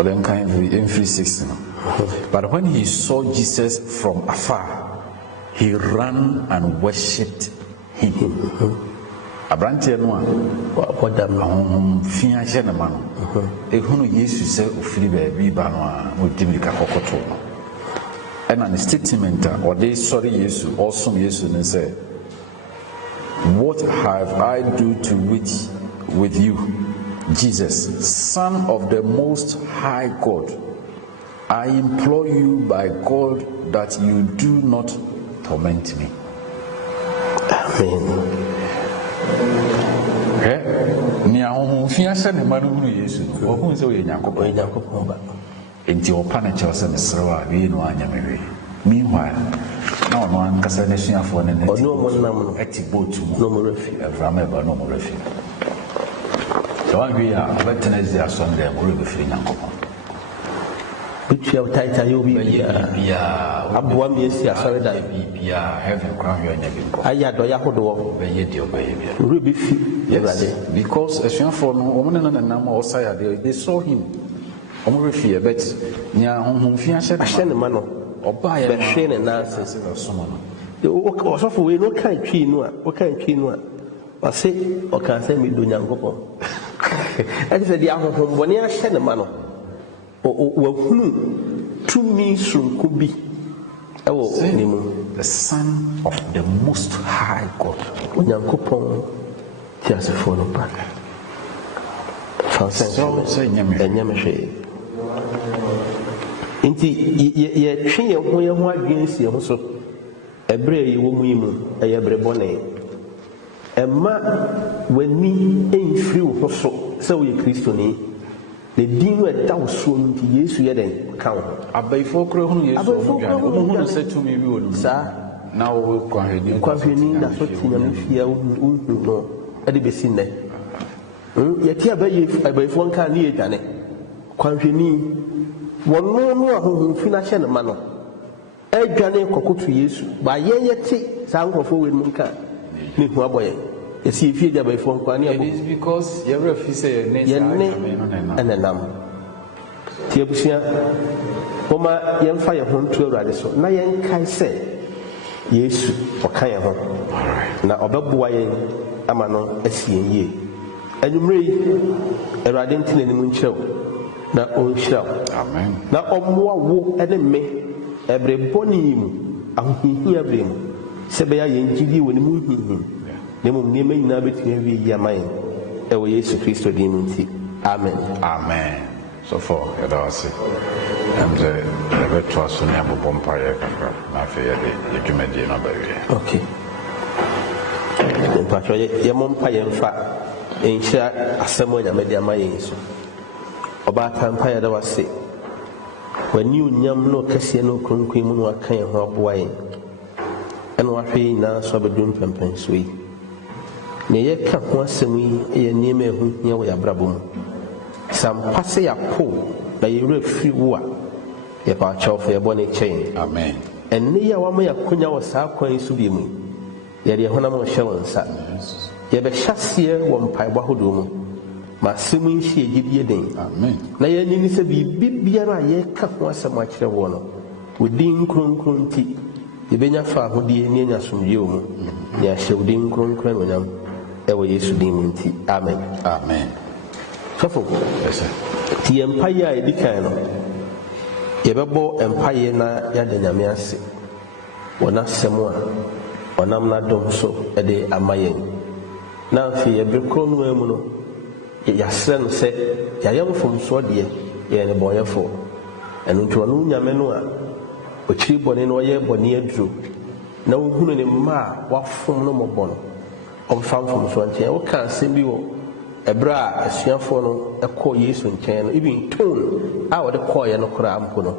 then kind of in 3:16 but when he saw Jesus from afar he ran and worshipped him. Abrantie no a wadam fia hye ne ma no ehunu Yesu sɛ ofiri baabi ba no a odimi ka kokoto no ɛna ne statement a ɔde sɔre Yesu ɔsom Yesu ne sɛ what have I do to with you Jesus, Son of the Most High God, I implore you by God that you do not torment me. Amen. Ni ahun fi ase ne manu hunu Yesu. Ohun se we Nyankopon. Nyankopon ba. Enti opa na kyerɛ sɛ mesrewa wi no anya mewe. Meanwhile, na ono ankasa ne suafo ne ne. Ono mo nam no eti boat mu. No mo refi. Evrama eba no mo refi. So wi ya betena zi asɔnde mo refi firi Nyankopon. Bitua taita yo bi bia aboa mi esi asɔre da bia heaven crown yo anya bi ko. Aya do ya hodo be ye di obeye bia. Rebi fi. Yes, because asuafo no omo ne na nam o saya they saw him. Omo refi e bet nya honhom fi ahye ne ma no oba ya be hwe ne na se so no. O so fo we no kan twi no a o se o kan se mi do Nyankopon. E se dia honhom boni ahye ne ma no o hunu tumi sunku bi ewo ni mu. The Son of the Most High God. Nyankopon ti asefo no pa. So say nyame hwe. Inti ye twe ye ho adwen si ho so. Ebre yi wo mu yi mu eye bre bone. Emma wani enfiri wo so se wo ye Kristo ni. The din we da so nti Yesu ye den kan. Abaifo kro hunu Yesu mo dwan. Wo hunu se tumi bi wo sa na wo kwaheni da so tinya no fia wo no e de besi nne. Ye ti abaifo nka ni ye dwane. Kwaheni wono no ahohom fi na hye ne ma no. Adwane kokoto Yesu. Ba ye ti sa nkofo we mu nka ni hu aboye. Yesi fie ja abaifo nka ni abo. It is because you refi say ye ne enenam. Ti abusia Oma yemfa ye ho nto Awurade so na yenkae se Yesu oka ye ho na obeboa ye ama no asie yie anwumre yi Awurade ntine ni mu nkyerɛw na onhyiraw amen na ommoa wo ene me ebre boni mu ahohihi ebre mu se be ya yenjidi woni mu hihi ne mum ne manyina betumi awie yi ama ye ewo Yesu Kristo din mu nti amen so for you know see and the virtual sonia bompa ya kakra na fe ya de dwumadi na ba wie okay mpacho ye mompa ye mfa enhia asemo nya media ma ye so oba tampa ya da wase wani unyam no kase no kronkron mu no aka ye ho aboa ye eno ahwe na so bedum pempen so yi ne ye ka ho asem yi ye niema ehu hia wo ya brabo mu sampase ya po na ye refi wo a ye pa chofo ye bone chain amen enne ya wa ma ya kunya wo sa kwan su bi mu ye de honam wo hye wonsa ye be hyasie wo mpaebɔ hodo mu ma semu nhye gidie den amen na ye nyini se bi biara ye ka ho asɛm akyerɛ wo no wodin kronkron ti ye benya fa hodie ne nya somdie wo mu ya hye wodin kronkron no nyam e wo Yesu din mu nti amen Sofo, yes sir. Ti empire a edikan no. Ye bebo empire na ya de nyame ase. Wona semo a onam na dom so e de amayen. Na afi ye brekro no emu no. Ya sre no se ya yam fom so de ye ne boyefo. Enu nti onu nyame no a okiri bone no ye bone aduro. Na wo hunu ne ma wa fom no mo bono. Omfam fom so ntia wo kan sembi wo Ebra asuafo no ekọ Yesu nkyɛn no even tone a wɔde kɔɔ no kora ampo no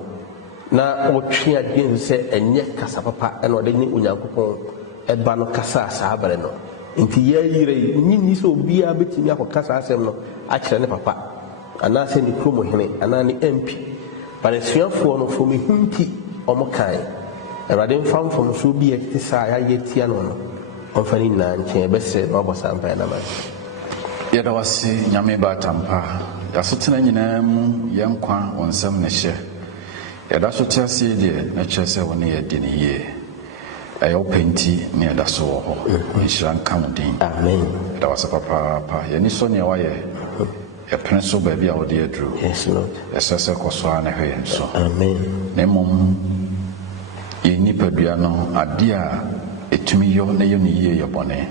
na wɔtwe adwen sɛ ɛnyɛ kasa papa ɛna wɔde ne Onyankopɔn ɛba no kasa saa bare no nti yɛyire nyinyi sɛ obiara betumi akɔ kasa asɛm no akyerɛ ne papa anaasɛ ne kurom hene anaa ne MP ba ne asuafo no fo mehu nti ɔmo kae Awurade mfamfam so bi ɛte saa yɛayɛ tia no no ɔmfa ne nyinaa nkyɛn ɛbɛsɛ na ɔbɔ saa mpaeɛ na ma yɛda wase nyame ba tampa yɛasotena nyinaa mu yɛnkwa wo nsɛm ne hyɛ yɛda so te aseɛ deɛ na kyerɛ sɛ wo ne yɛdi ne yie ɛyɛ wo pɛ nti ne yɛda so wɔ hɔ nhyira nka wo din amen yɛda wase papaapa yɛni sɔ neɛ wayɛ yɛpene so baabi a wode aduru yɛsɛ sɛ kɔ so a ne hwɛ yɛn so na mmom yɛn nipadua no adeɛ a ɛtumi yɔ na yɛ no yie yɛ bɔne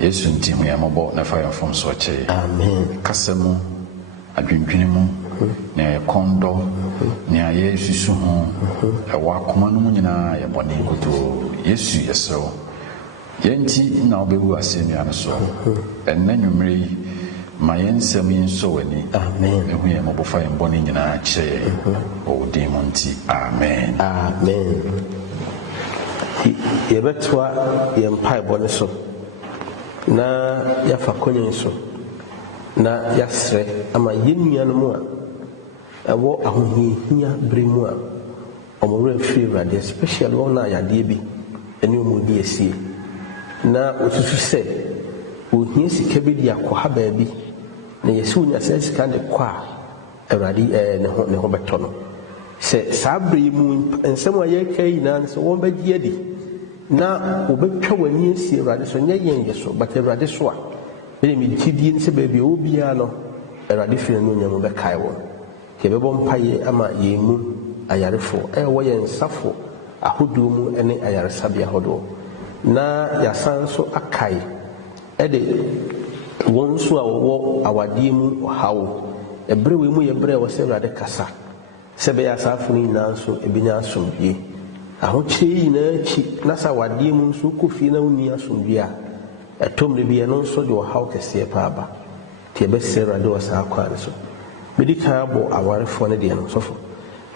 yesu nti hu yɛmmɔbɔ na fa yɛn fam so ɔkyɛ. Amen. Kasa mu adwendwene mu na yɛkɔndɔ na yɛsusu ho ɛwɔ akoma no mu nyinaa yɛ bɔne nkotoo. Yesu yɛsrɛ wo yɛnti na wobɛwu asɛnnua no so ɛnnɛ nnwummere yi ma yɛn nsɛm yi nsɔ w'ani. Amen. ɛhu yɛn mmɔbɔ fa yɛn bɔne nyinaa kyerɛ yɛn wɔ wo din mu nti amen. Amen. Yɛbɛtoa yɛn mpaebɔ no so na yɛafa kɔnyɛ so na yɛasrɛ ama yɛn nuanom a ɛwɔ ahohiahia bere mu a ɔmɔwerɛ firi Awurade, especially wɔn a yadeɛ bi ɛne ɔmo di asie na wɔsusu sɛ wɔhia sika bi de akɔha baabi na yɛsɛ wonya saa sika de kɔ a Awurade ne ho bɛtɔ no. Sɛ saa bere yi mu nsɛm a yɛreka yi nyinaa sɛ wɔn bɛgye adi na wɔbɛtwa w'ani asi Awurade so, nyɛ yɛn yɛ so but Awurade so a ɛyɛ megyiedie ne sɛ baabi a ɛwɔ biara no Awurade firi no onyam bɛkae wɔn. Yɛbɛbɔ mpayɛ ama yɛn mu ayarefoɔ ɛwɔ yɛn nsafo ahodoɔ mu ne ayaresabea ahodoɔ na yɛasan nso akae ɛde wɔn nso a wɔwɔ awadeɛ mu ɔhaw ɛberɛ wei mu yɛ berɛ a ɛwɔ sɛ Awurade kasa sɛ bɛyɛ asafo no nyinaa nso ɛbɛnya asomdwie. Ahokyerɛ yi nyinaa akyi na sɛ awadeɛ mu nso wokɔ fie na wonni asomdwie a ɛtɔm no bi ɛno nso de ɔhaw kɛseɛ paa ba nti yɛbɛsrɛ Awurade wɔ saa kwan so. Medi kan abɔ awarefoɔ no deɛ no sɔfo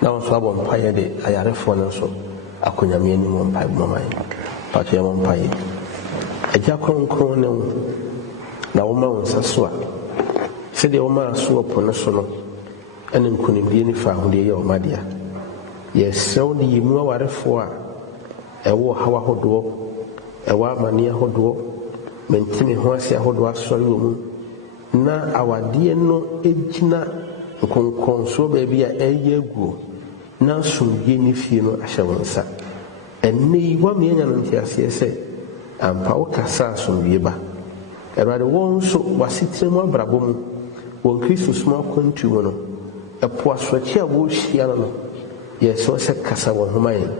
na wɔn nso abɔ mpaeɛ de ayarefoɔ no nso akɔ Nyame anim wɔ mpaeɛ bɔ man patɔ yɛn wɔ mpaeɛ. Agya kronkron ne wo na woma wo nsa so a sɛdeɛ woma so wɔ po no so no ɛne nkonimdie ne fa ahodeɛ yɛ ɔma dea. Yɛsrɛ wo de yɛ mu awarefoɔ a ɛwɔ ɔhaw ahodoɔ ɛwɔ amanneɛ ahodoɔ mentene ho ase ahodoɔ asɔre wɔ mu na awadeɛ no gyina nkonkɔnsoɔ baabi a ɛyɛ aguo na asomdwie ne fie no ahyɛ wo nsa. Ɛnnɛ yi woameɛ nya no nteaseɛ sɛ ampa wokasa asomdwie ba. Awurade wɔn nso wɔasetena mu abrabɔ mu wɔn Kristo som akwantu mu no ɛpo asorɔkye a wɔrehyia no no yɛsɛ sɛ kasa wɔn ho ma yɛn.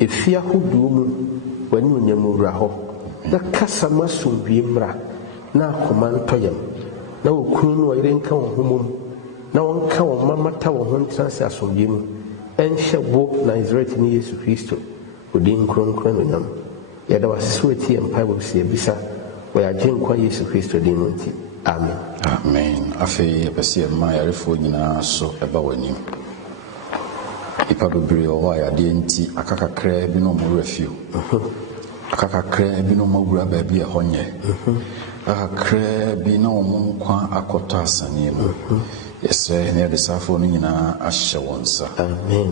Ɛfie ahodoɔ mu w'ane onyam wura hɔ na kasa ma asomdwie mmra na akoma ntɔ yɛm na wɔkunu no ɔyere nka wɔn ho mmom na wɔnka wɔn mma mata wɔn ho ntena sɛ asomdwie mu ɛnhyɛ wo Nasaret ne Yesu Kristo odin kronkron no nyam. Yɛda wase sɛ wɔati yɛn mpaebɔ sɛ yɛbisa wɔ yɛagye nkwa Yesu Kristo din mu nti amen. Amen. Afei yɛpɛ sɛ yɛma ayarefoɔ nyinaa so ɛba w'anim. Nipa bebree wɔ hɔ a yadeɛ nti aka kakraa bi na ɔmo refio. Aka kakraa bi na ɔmo awura baabi ɛhɔ nyɛ. Aka kakraa bi na ɔmo nkwa akɔtɔ asaneɛ mu. Yɛsrɛ ne yɛde saafoɔ no nyinaa ahyɛ wɔn nsa.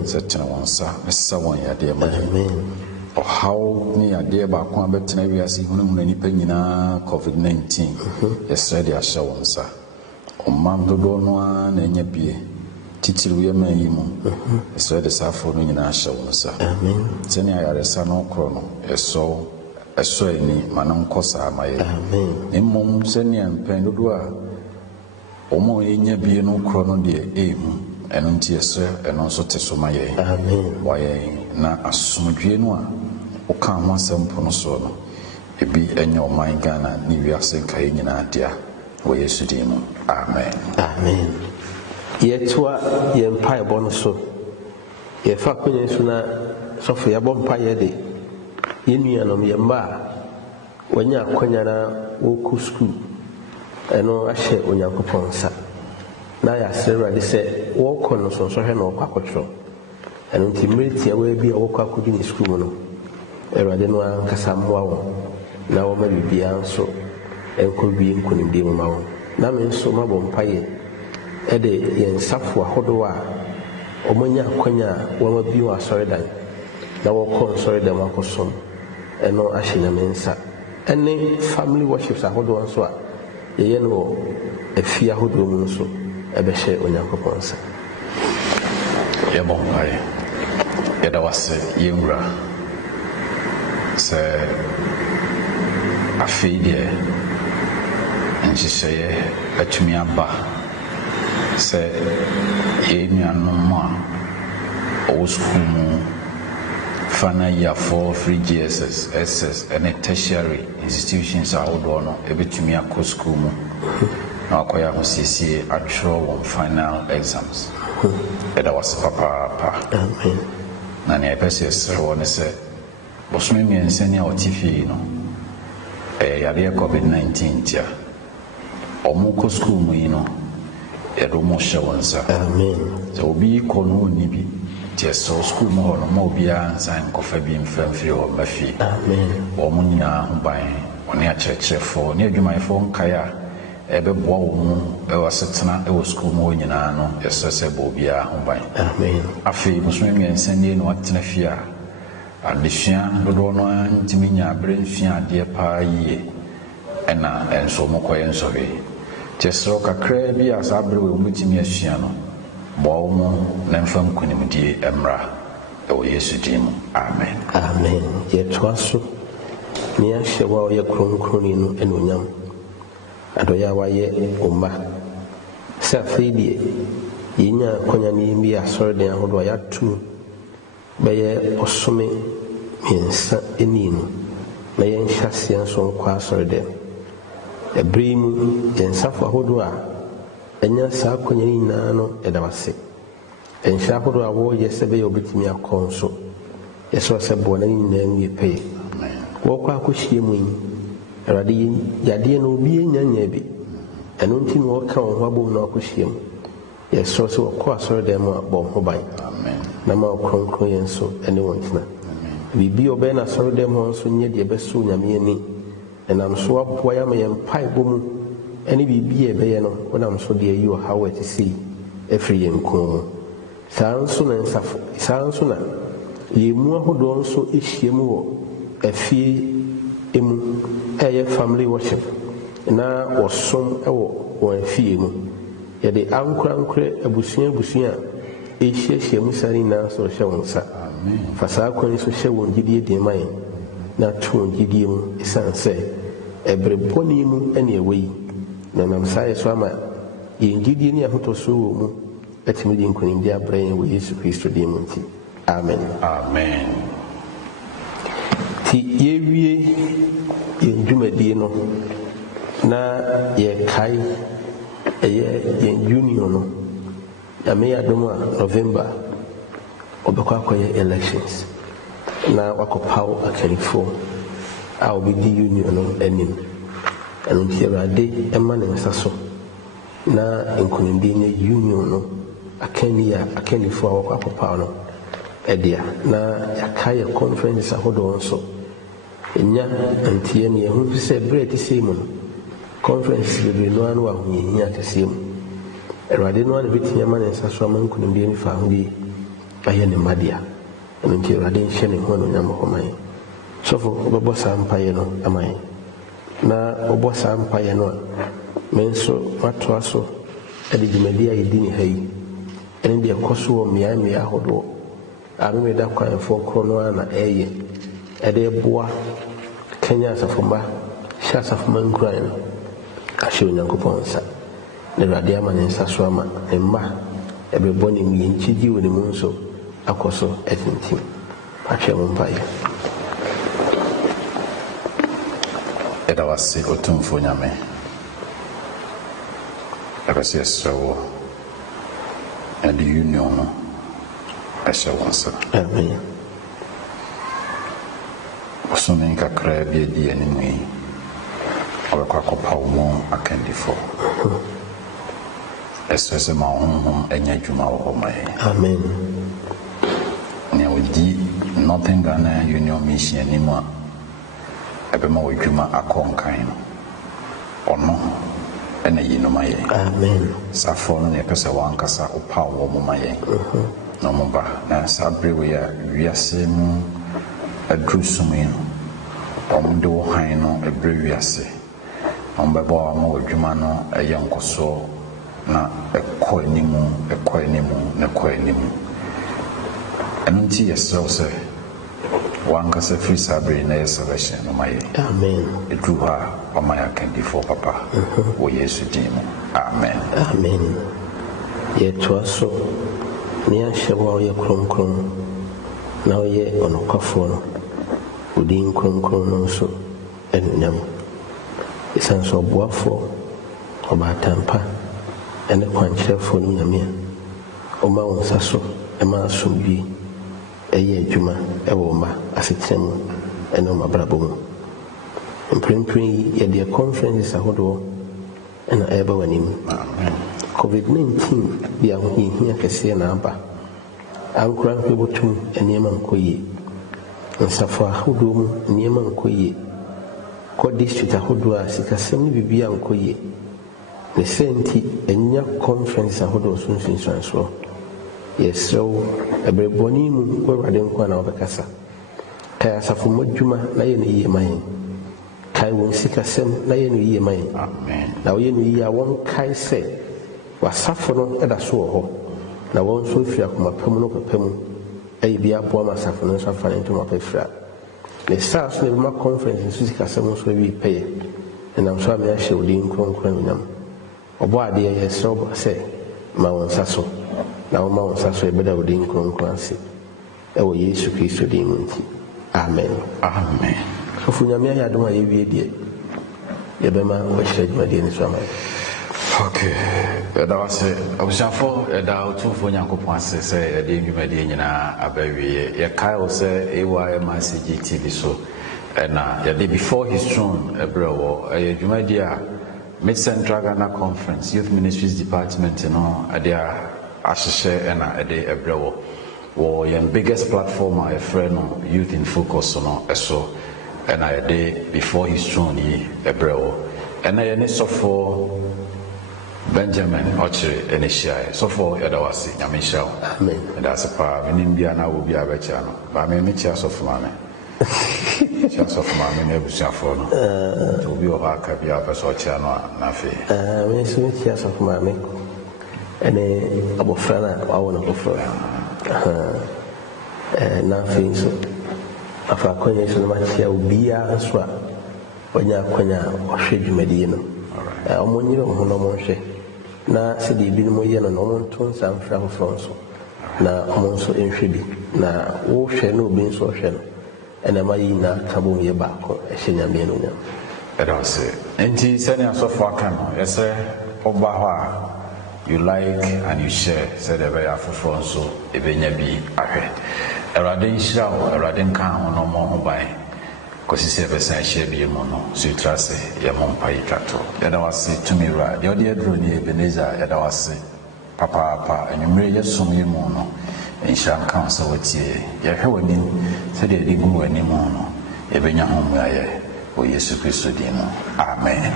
Sɛ tena wɔn nsa ɛsa wɔn yadeɛ ma yɛn. Ɔhaw ne yadeɛ baako a bɛtena wiase hunahuna nipa nyinaa COVID-19 yɛsrɛ de ahyɛ wɔn nsa. Ɔman dodoɔ no a na ɛnyɛ bie titiri yɛ man yi mu yɛsrɛ de saafoɔ no nyinaa ahyɛ wɔn nsa. Sɛnea ayaresa no korɔ no ɛsɔ ani ma no nkɔ saa ma yɛ. Mmom sɛnea mpɛn dodoɔ a ɔmo yɛnya bie no korɔ no deɛ ɛmu ɛno nti yɛsrɛ ɛno nso te so ma yɛn. Wɔyɛ na asomdwie no a woka ho asɛm po no soɔ no ebi ɛnyɛ ɔman Ghana ne wiase nkaeɛ nyinaa dea wɔ Yesu din mu amen. Amen. Yɛtoa yɛn mpaebɔ no so yɛfa akonnwa so na sɔfo yɛbɔ mpaeɛ de yɛn nuanom yɛn mma a wɔanya akonnwa na wɔkɔ sukuu ɛno ahyɛ Onyankopɔn nsa na yɛasrɛ Awurade sɛ wɔkɔ no nsonsohwɛ na wɔkɔ akɔtwerɛ ɛno nti mmerɛ tiawa bi a wɔkɔ akɔdi ne sukuu mu no Awurade no ankasa mmoa wɔn na wɔma biribiara nso ɛnkɔ wie nkonimdie mu ma wɔn. Na me nso mabɔ mpaeɛ ɛde yɛn nsafo ahodoɔ a wɔmanya akonnwa a wɔma bi wɔ asɔredan na wɔkɔ nsɔredan mu akɔsom ɛno ahyɛ Nyame nsa ɛne family worships ahodoɔ nso a yɛyɛ no wɔ afie ahodoɔ mu nso ɛbɛhyɛ Onyankopɔn nsa. Yɛbɔ mpaeɛ. Yɛda wase yɛnwura sɛ afei deɛ nhyehyɛeɛ atumi aba sɛ yɛn nuanom a ɔwɔ sukuu mu final year for free GSS, SS, and tertiary institutions ahodoɔ no ebetumi akɔ school mu na akɔyɛ ahosiesie atwerɛ wɔn final exams. Ɛda was papaapa. Amen. Na nea ɛpɛ sɛ ɛsrɛ wɔ ne sɛ bosome mmiɛnsa ni a ɔte fie no ɛyɛ yareɛ COVID-19 tia ɔmo kɔ school mu yi no yɛde ɔmo hyɛ wɔn nsa. Amen. Sɛ obi kɔ no ɔnni bi nti ɛsɛ school mu hɔ no ma obiara nsan nkɔfa bi mfa mfiri hɔ mma fie. Amen. Wɔn nyinaa ho ban ɔne akyerɛkyerɛfoɔ ne adwumayɛfoɔ nkae a ɛbɛboa wɔn mu ɛwɔ asetena ɛwɔ school mu hɔ nyinaa no yɛsɛ sɛ bɔ obiara ho ban. Amen. Afei bosome mmiɛnsa nie na watena fie a adesua dodoɔ no ara ntumi nya abere nsua adeɛ paa yie ɛna ɛnso ɔmo kɔyɛ nsɔhwɛ kyɛ sɛ kakraa bi a saa abere wɔ mutumi asua no bɔ ɔmo na mfa nkonimdie mmra ɛwɔ Yesu din mu. Amen. Amen. Yɛtoa so ne yɛahyɛ wo a ɔyɛ kronkronni no anuonyam adɔyɛ a wayɛ wo mma sɛ afei deɛ yɛnya akɔnya ne bi asɔredan ahodoɔ a yɛato bɛyɛ ɔsome mmiɛnsa ani no na yɛnhyɛ aseɛ nso nkɔ asɔredan ɛberɛ yi mu yɛnsafo ahodoɔ a ɛnya saa akɔnya no nyinaa no ɛda wase ɛnhyɛ ahodoɔ a wɔreyɛ sɛ bɛyɛ wobɛtumi akɔ nso yɛsɛ sɛ boɔ no nyinaa mu yɛpɛyɛ wɔkɔ akɔhyia mu yi Awurade yadeɛ no obi anya bi ɛno nti na wɔka wɔn ho abom na wakɔhyia mu yɛsɛ sɛ wɔkɔ asɔredan mu a bɔ ho ban na ma ɔkronkron yɛn nso ɛne wɔn tena biribi a ɔbɛyɛ no asɔredan mu nso nyɛ deɛ ɛbɛsɔ Nyame ani ɛnam so aboa yɛ ama yɛn mpaebɔ mu ɛne biribi a ɛbɛyɛ no wonam so deɛ ɛyi ɔhaw a ɛte sei ɛfiri yɛn kɔn mu saa nso na yɛn mu ahodoɔ nso ahyia mu wɔ afie emu ɛyɛ family worship na wɔsom ɛwɔ wɔn afie mu yɛde ankorankora abusua a ɛhyiahyia mu saa nyinaa so hyɛ wɔn nsa fa saa kwan so hyɛ wɔn gyidie deɛ ma yɛn na to wɔn gyidie mu ɛsiane sɛ ɛberɛ bɔne mu ɛne ɛwɔ yi na nam saa yɛ so ama yɛn gyidie ne ahotɔsoɔ wɔ mu ɛtumi de nkonimdi abrɛ yɛn wɔ Yesu Kristo din mu nti amen. Amen. Ti yɛwie yɛn dwumadie no na yɛkae ɛyɛ yɛn union no Nyame yɛ adom a November ɔbɛkɔ akɔyɛ elections na wakɔpaw akanifoɔ a ɔbɛdi union no anim ɛno nti Awurade ɛma ne nsa so na nkonimdi nyɛ union no akanifoɔ a wɔkɔ akɔpaw no ɛdea na yɛaka yɛ conferences ahodoɔ nso ɛnya nteɛ ne ɛho fi sɛ berɛ ɛte sei mu no conferences bebree no ano wɔ ahohiahia te sei mu Awurade no ana bɛtumi ama ne nsa so ama nkonimdi ne fa ahodie ayɛ ne madea ɛno nti Awurade nhyɛ ne ho anuonyam wɔ ma yɛn sɔfo wobɛbɔ saa mpaeɛ no ama yɛn na wobɔ saa mpaeɛ no a me nso matoa so ɛde dwumadi a yɛdi ne ha yi ɛne deɛ ɛkɔ so wɔ mmeammea ahodoɔ a memeda kwanfoɔ korɔ no a na ɛyɛ ɛde boa Kenya asafomba hyɛ asafomba nkuran no ahyɛ Onyankopɔn nsa na Awurade ama ne nsa so ama ne mma ɛbɛbɔ ne mu yɛnkyigye wɔ ne mu nso akɔ so ɛtintim ahwɛ mo mpaeɛ. Ɛda wase Otumfoɔ Nyame ɛbɛ sɛ yɛsrɛ wɔ ɛde union no ɛhyɛ wɔn nsa. Amen. Bosome kakraa bi adi anim yi ɔbɛkɔ akɔpa wo mu akandifoɔ ɛsrɛ sɛ ma honhom ɛnyɛ adwuma wɔ hɔ ma yɛn. Amen. Nea ɔdi Northern Ghana Union Mission anim a ɛbɛma wɔ adwuma akɔ nkan no ɔno ɛna yinom ayɛ. Amen. Safoɔ no na yɛpɛ sɛ wankasa wopa wɔ mo ma yɛn na ɔmo ba na saa bere wei a wiase mu aduru som yi no ɔmo de wo han no ɛbrɛ wiase ɔmo bɛbɔ a ɔmo wɔ adwuma no ɛyɛ nkɔsoɔ na ɛkɔ animu na ɛkɔ animu ɛno nti yɛsrɛ wo sɛ wankasa firi saa bere na yɛ selection no ma yɛn. Amen. ɛduru hɔ a ɔma yɛ akandifoɔ papa wɔ Yesu din mu. Amen. Amen. Yɛtoa so ne yɛahyɛ wo a ɔyɛ kronkron na ɔyɛ ɔnokwafoɔ no odin kronkron no nso anuonyam ɛsiane sɛ ɔboafoɔ ɔbaatampa ɛne kwankyerɛfoɔ no nyame a ɔma wo nsa so ɛma asomdwie ɛyɛ adwuma ɛwɔ mma asetena mu ɛne ɔmabrabɔ mu mprempren yi yɛdeɛ conferences ahodoɔ ɛna ɛreba w'anim COVID-19 bi a yɛhia kɛseɛ na aba ankora nkɔbɔtum nneɛma nkɔ yie nsafo ahodoɔ mu nneɛma nkɔ yie kɔ district ahodoɔ a sikasɛm no biribiara nkɔ yie ne sɛ nti ɛnya conference ahodoɔ so nsunsuansoɔ yɛsrɛ wo ɛberɛ bɔne mu w'awurade nko a na wɔbɛkasa kae asafo mu adwuma na yɛ no yie ma yɛn kae wɔn sikasɛm na yɛ no yie ma yɛn na wɔyɛ no yie a wɔnkae sɛ w'asafo no ɛda so wɔ hɔ na wɔn nso firi akoma pa mu no pɛpɛ mu ɛyɛ bi aboa ma asafo no nso afa ne ntoma pɛfira ne saa so na ɛbɛma conference nso sikasɛm nso awie pɛyɛ ɛnam so a meahyɛ wo din kronkron anuonyam ɔbɔ adeɛ yɛsrɛ wo sɛ ma wo nsa so na woma wo nsa so ɛbɛda wo din kronkron ase ɛwɔ yesu kristo din mu nti amen sɔfo nyame ayɛ adom a yɛwie deɛ yɛbɛma wɔahyerɛ adwumadeɛ no so ama okay yɛda wase abusuafo yɛda otumfoɔ nyankopɔn ase sɛ yɛde dwumadeɛ nyinaa abɛwie yɛkae wo sɛ AYMRCG TV so ɛna yɛde before his throne ɛberɛ wɔ ɛyɛ dwumadeɛ a Mid Central Ghana Conference Youth Ministries Department no ɛde ahyehyɛ ɛna ɛde ɛberɛ wɔ yɛn biggest platform a yɛfrɛ no Youth in Focus no ɛso ɛna yɛde before his throne yi ɛberɛ wɔ ɛna yɛne sɔfoɔ Benjamin Ochiri ɛne hyiaeɛ sɔfoɔ yɛda wase nyame nhyira wo yɛda ase paa menim bia na wɔ bi a bɛkyia no baa mekyia sɔfo maame kyia sɔfo maame ne abusuafoɔ no nti obi wɔ hɔ aka bia wopɛ sɛ ɔkyia no a na afei me nso mekyia sɔfo maame ɛne abɔfra no a wawo no foforɔ na afei nso afa akwanya so no makyia obiara nso a ɔnya akwanya a ɔhwɛ dwumadie no ɔmo nyere ɔmo ho na ɔmo nhwɛ na sɛdeɛ ebinom yɛ no na ɔmo nto nsa mfra foforɔ nso na ɔmo nso nhwɛ bi na wohwɛ na obi nso ɔhwɛ no ɛna ma yi na ka bom yɛ baako ɛhyɛ nyame no nyam ɛda ase nti sɛnea asɔfo aka no yɛsɛ ɔba hɔ a you like and you share sɛdeɛ ɛbɛyɛ afoforɔ nso ɛbɛnya bi ahwɛ awurade nhyira wo awurade nka ho na ɔmmɔ ho ban kɔsi sɛ ɛbɛsan ahyia bi mu no so yɛtra ase yɛmmɔ mpa yi twa to yɛda wase tumi wura deɛ ɔde aduro ne Ebenezer yɛda wase papaapa anwummerɛ yɛsom yi mu no nhyira nka ho sɛ wɔtie yɛhwɛ w'anim sɛdeɛ yɛde gu w'anim no yɛbɛnya ho mmuayɛ wɔ Yesu Kristo din mu amen